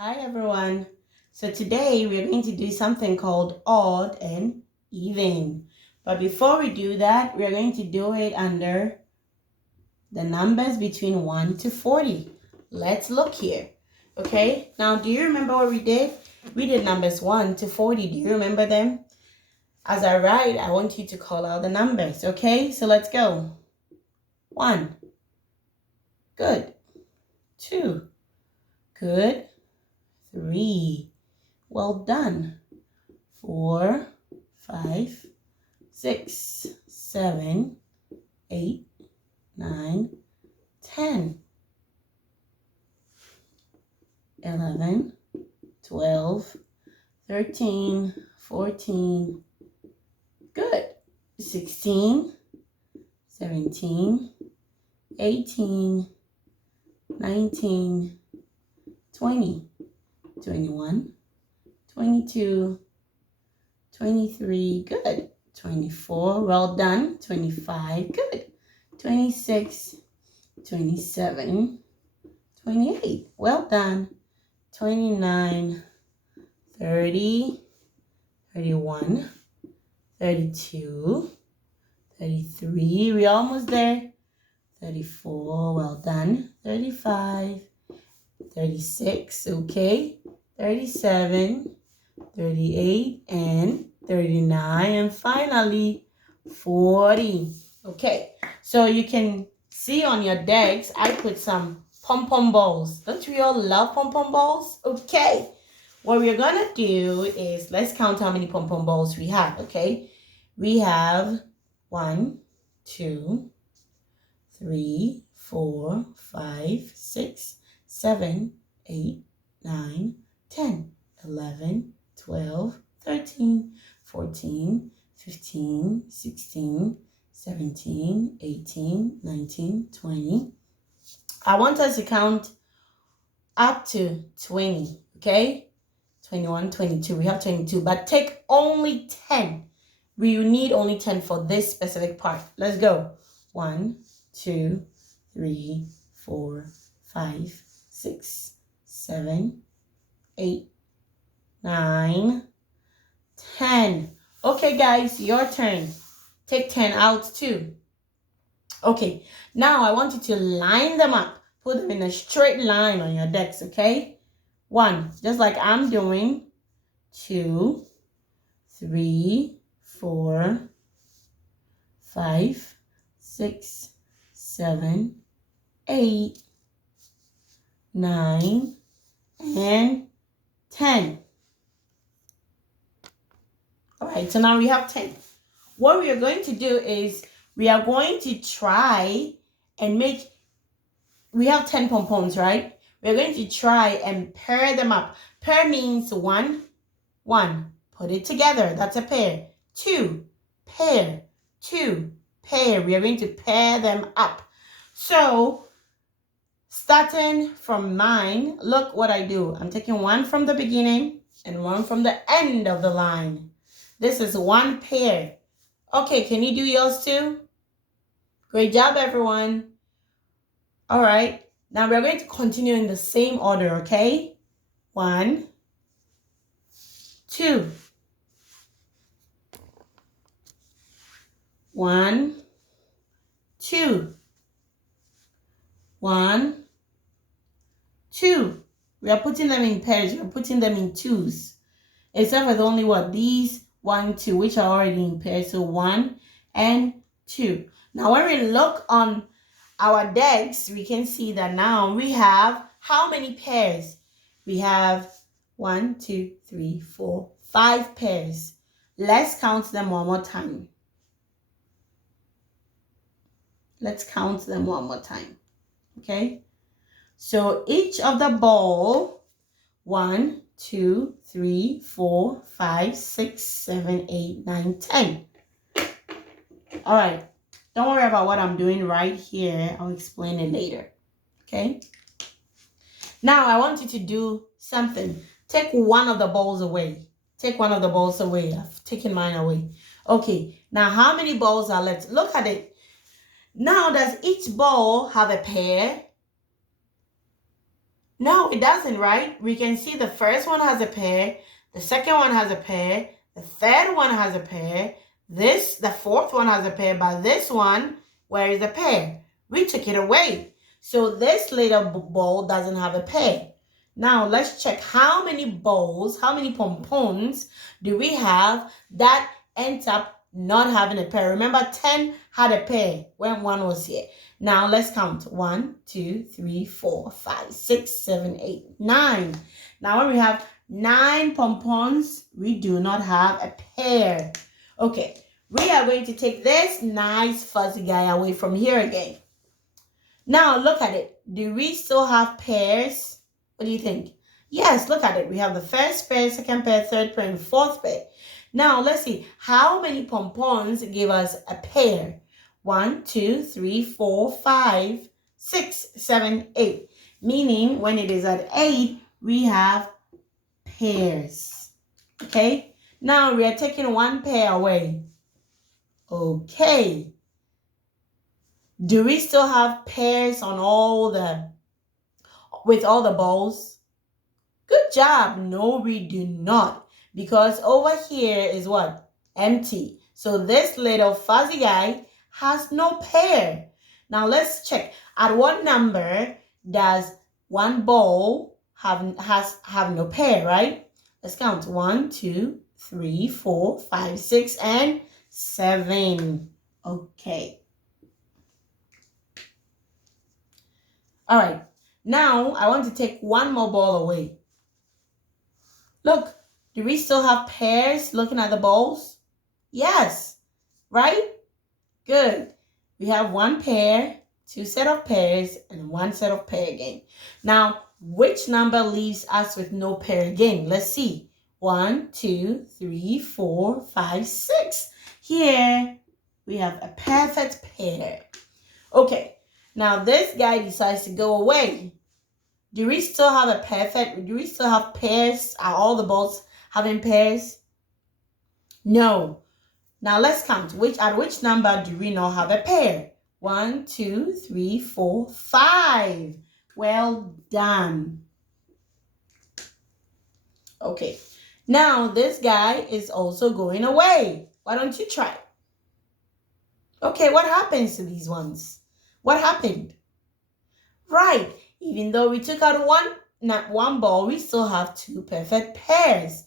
Hi everyone. So today we're going to do something called odd and even. But before we do that, we're going to do it under the numbers between 1 to 40. Let's look here. Okay, now do you remember what we did? We did numbers 1 to 40. Do you remember them? As I write, I want you to call out the numbers. Okay, so let's go. 1. Good. 2. Good. 3. Well done. 4, 5, 6, 7, 8, 9, 10, 11, 12, 13, 14. Good. 16, 17, 18, 19, 20, 21, 22, 23, good. 24, well done. 25, good. 26, 27, 28, well done. 29, 30, 31, 32, 33, we're almost there. 34, well done. 35, 36, okay. 37, 38, and 39, and finally 40. Okay, so you can see on your decks, I put some pom-pom balls. Don't we all love pom-pom balls? Okay, what we're gonna do is let's count how many pom-pom balls we have. Okay, we have 1, 2, 3, 4, 5, 6, 7, 8, 9, 10, 11, 12, 13, 14, 15, 16, 17, 18, 19, 20. I want us to count up to 20, okay? 21, 22, we have 22, but take only 10. We need only 10 for this specific part. Let's go. 1, 2, 3, 4, 5, 6, 7, 8, 9, 10. Okay, guys, your turn. Take 10 out too. Okay, now I want you to line them up. Put them in a straight line on your decks, okay? 1, just like I'm doing. 2, 3, 4, 5, 6, 7, 8, 9, and 10. All right, so now we have 10. What we are going to do is we are going to try and make, we have 10 pom-poms, right? We're going to try and pair them up. Pair means 1, 1. Put it together. That's a pair. 2, pair. 2, pair. We are going to pair them up. So, starting from mine, look what I do. I'm taking 1 from the beginning and 1 from the end of the line. This is 1 pair. Okay, can you do yours too? Great job, everyone. All right, now we're going to continue in the same order, okay? 1, 2. 1, 2. 1, 2. We are putting them in pairs. We are putting them in twos. Except with only what? These 1, 2, which are already in pairs. So 1 and 2. Now when we look on our decks, we can see that now we have how many pairs? We have 1, 2, 3, 4, 5 pairs. Let's count them one more time. Let's count them one more time. Okay? So each of the ball, 1, 2, 3, 4, 5, 6, 7, 8, 9, 10. All right. Don't worry about what I'm doing right here. I'll explain it later. Okay? Now, I want you to do something. Take one of the balls away. Take one of the balls away. I've taken mine away. Okay. Now, how many balls are left? Look at it. Now, does each ball have a pair? No, it doesn't, right? We can see the first one has a pair, the second one has a pair, the third one has a pair, the fourth one has a pair, but this one, where is the pair? We took it away. So this little ball doesn't have a pair. Now let's check how many balls, how many pompons do we have that ends up not having a pair. Remember, 10 had a pair when one was here. Now let's count. 1, 2, 3, 4, 5, 6, 7, 8, 9. Now when we have 9 pompons, we do not have a pair. Okay, we are going to take this nice fuzzy guy away from here again. Now look at it. Do we still have pairs? What do you think? Yes, look at it. We have the first pair, second pair, third pair, and fourth pair. Now let's see how many pompons give us a pair. 1, 2, 3, 4, 5, 6, 7, 8. Meaning when it is at 8, we have pairs. Okay? Now we are taking one pair away. Okay. Do we still have pairs on with all the balls? Good job. No, we do not. Because over here is what? Empty. So this little fuzzy guy has no pair. Now let's check. At what number does one ball have no pair, right? Let's count. 1, 2, 3, 4, 5, 6, and 7. Okay. All right. Now I want to take one more ball away. Look, do we still have pairs looking at the balls? Yes, right? Good. We have one pair, two set of pairs, and one set of pair again. Now, which number leaves us with no pair again? Let's see. 1, 2, 3, 4, 5, 6. Here, we have a perfect pair. Okay, now this guy decides to go away. Do we still have pairs? Are all the balls having pairs? No. Now let's count. At which number do we not have a pair? 1, 2, 3, 4, 5. Well done. Okay. Now this guy is also going away. Why don't you try? Okay, what happens to these ones? What happened? Right. Even though we took out one ball, we still have two perfect pairs.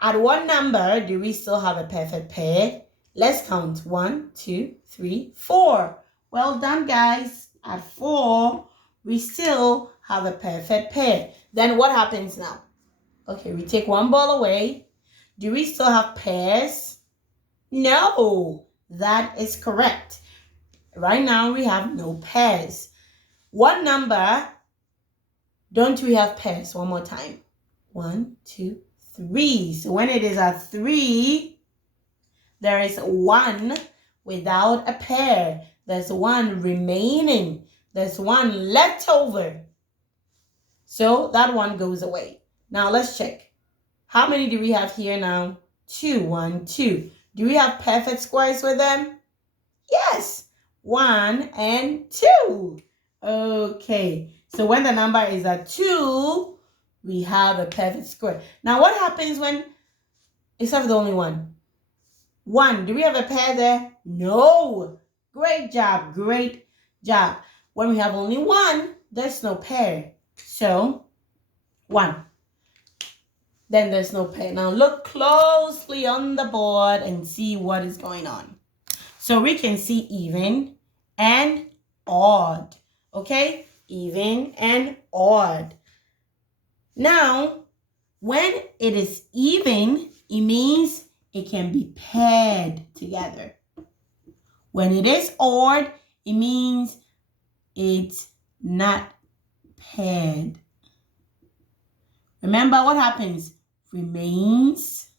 At what number do we still have a perfect pair? Let's count. 1, 2, 3, 4. Well done, guys. At 4, we still have a perfect pair. Then what happens now? Okay, we take one ball away. Do we still have pairs? No, that is correct. Right now, we have no pairs. What number don't we have pairs? One more time. 1, 2, 3. So when it is at 3, there is one without a pair. There's one remaining. There's one left over. So that one goes away. Now let's check. How many do we have here now? 2. 1, 2. Do we have perfect squares with them? Yes. 1 and 2. Okay. So when the number is at 2, we have a perfect square. Now what happens when it's the only one? 1. Do we have a pair there? No. Great job. Great job. When we have only 1, there's no pair. So 1. Then there's no pair. Now look closely on the board and see what is going on. So we can see even and odd. Okay? Even and odd. Now, when it is even, it means it can be paired together. When it is odd, it means it's not paired. Remember what happens? Remains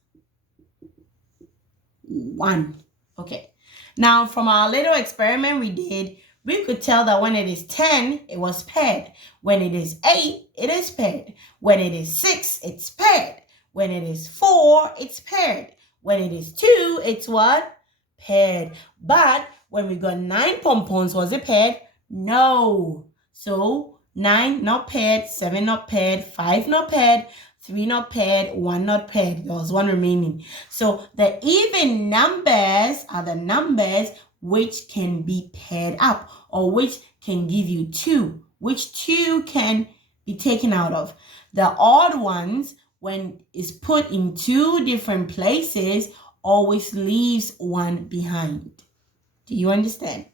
1. Okay. Now, from our little experiment we did, we could tell that when it is 10, it was paired. When it is 8, it is paired. When it is 6, it's paired. When it is 4, it's paired. When it is 2, it's what? Paired. But when we got 9 pompons, was it paired? No. So 9 not paired, 7 not paired, 5 not paired, 3 not paired, 1 not paired. There was one remaining. So the even numbers are the numbers which can be paired up, or which can give you 2, which 2 can be taken out of. The odd ones, when it's put in 2 different places, always leaves 1 behind. Do you understand?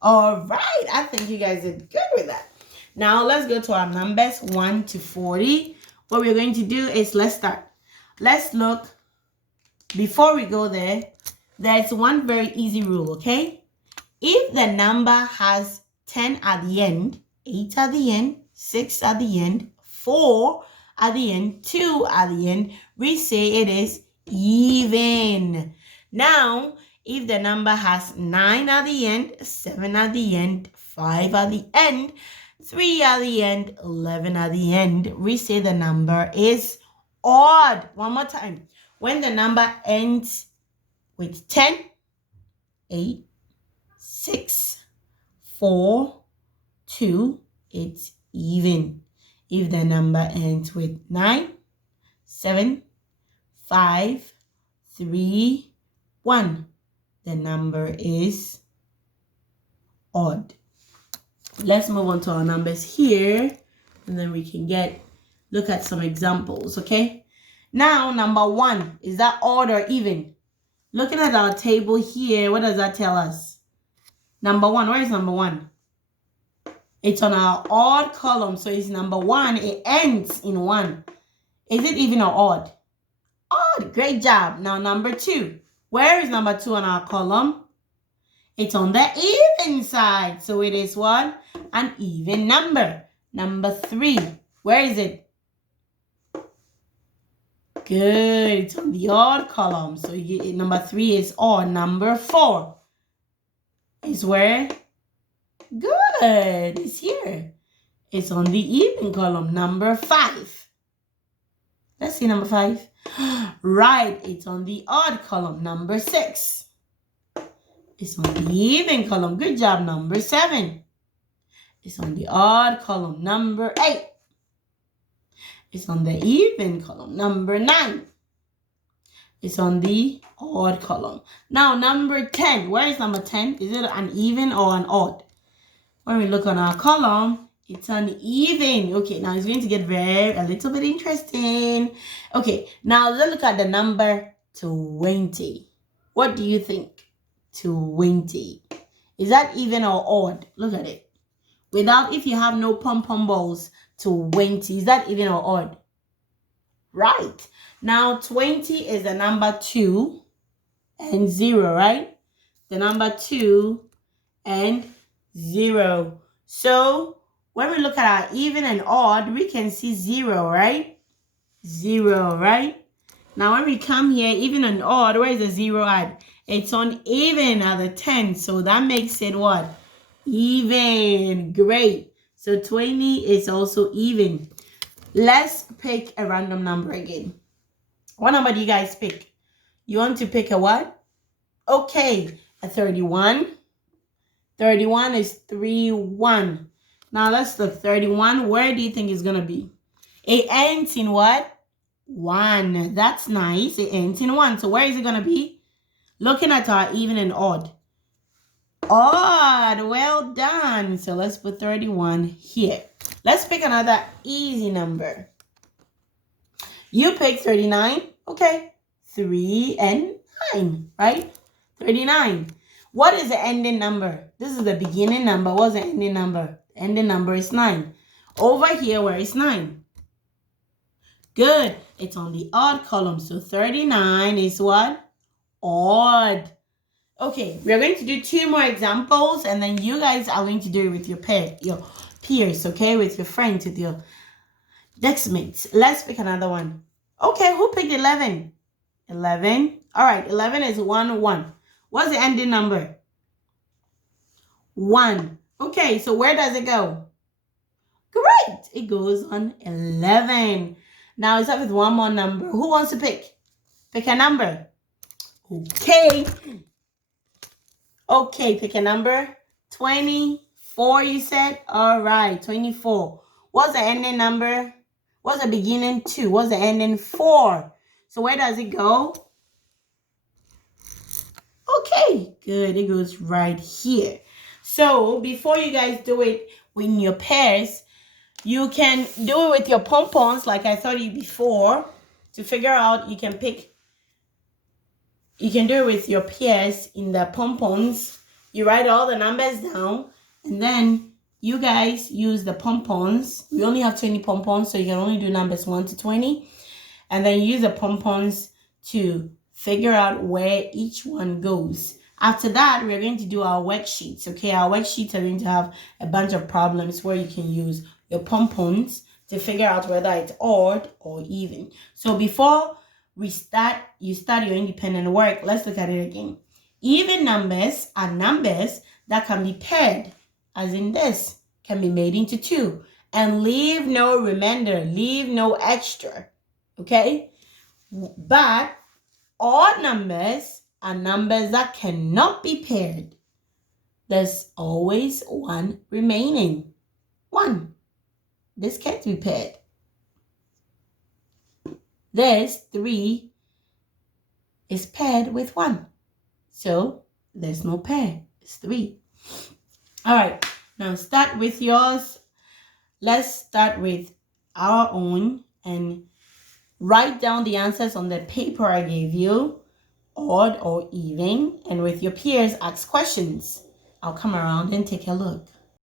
All right, I think you guys did good with that. Now let's go to our numbers 1 to 40. What we're going to do is, let's start. Let's look. Before we go there, there's one very easy rule, okay? If the number has 10 at the end, 8 at the end, 6 at the end, 4 at the end, 2 at the end, we say it is even. Now, if the number has 9 at the end, 7 at the end, 5 at the end, 3 at the end, 11 at the end, we say the number is odd. One more time. When the number ends with 10, 8, 6, 4, 2, it's even. If the number ends with 9, 7, 5, 3, 1, the number is odd. Let's move on to our numbers here, and then we can look at some examples, okay? Now, number 1, is that odd or even? Looking at our table here, what does that tell us? Number 1, where is number 1? It's on our odd column, so it's number 1. It ends in 1. Is it even or odd? Odd. Great job. Now, number 2. Where is number 2 on our column? It's on the even side. So it is what? An even number. Number 3. Where is it? Good. It's on the odd column. So number 3 is odd. Number 4 is where? Good. It's here. It's on the even column. Number 5. Let's see number 5. Right. It's on the odd column. Number 6. It's on the even column. Good job. Number 7. It's on the odd column. Number 8. It's on the even column. Number 9. It's on the odd column. Now, number 10. Where is number 10? Is it an even or an odd? When we look on our column, it's an even. Okay, now it's going to get a little bit interesting. Okay, now let's look at the number 20. What do you think? 20. Is that even or odd? Look at it. If you have no pom-pom balls, 20. Is that even or odd? Right. Now, 20 is the number 2 and 0, right? The number 2 and 0. So, when we look at our even and odd, we can see 0, right? 0, right? Now, when we come here, even and odd, where is the 0 at? It's on even at the 10. So, that makes it what? Even. Great. So, 20 is also even. Let's pick a random number again. What number do you guys pick? You want to pick a what? Okay, a 31. 31 is 3, 1. Now let's look. 31, where do you think it's going to be? It ends in what? 1. That's nice. It ends in 1. So where is it going to be? Looking at our even and odd. Odd. Well done. So let's put 31 here. Let's pick another easy number. You pick 39. Okay. 3 and 9, right? 39. What is the ending number? This is the beginning number. What's the ending number? The ending number is 9. Over here, where is 9? Good. It's on the odd column. So 39 is what? Odd. Okay, we're going to do 2 more examples, and then you guys are going to do it with your peers, okay? With your friends, with your desk mates. Let's pick another one. Okay, who picked 11? 11. All right, 11 is 1, 1. What's the ending number? 1. Okay, so where does it go? Great. It goes on 11. Now it's up with one more number. Who wants to pick? Pick a number. Okay. Okay, pick a number. 25. 4, you said? All right, 24. What's the ending number? What's the beginning 2? What's the ending 4? So where does it go? Okay, good. It goes right here. So before you guys do it with your pairs, you can do it with your pom-poms like I told you before. To figure out, you can do it with your pairs in the pom-poms. You write all the numbers down, and then you guys use the pom-poms. We only have 20 pom-poms, so you can only do numbers 1 to 20. And then use the pom-poms to figure out where each one goes. After that, we're going to do our worksheets. Okay, our worksheets are going to have a bunch of problems where you can use your pom-poms to figure out whether it's odd or even. So before you start your independent work, let's look at it again. Even numbers are numbers that can be paired, as in this, can be made into 2, and leave no remainder, leave no extra. Okay? But odd numbers are numbers that cannot be paired. There's always one remaining. 1. This can't be paired. This 3 is paired with 1. So there's no pair. It's 3. All right. Now start with yours. Let's start with our own and write down the answers on the paper I gave you, odd or even, and with your peers, ask questions. I'll come around and take a look.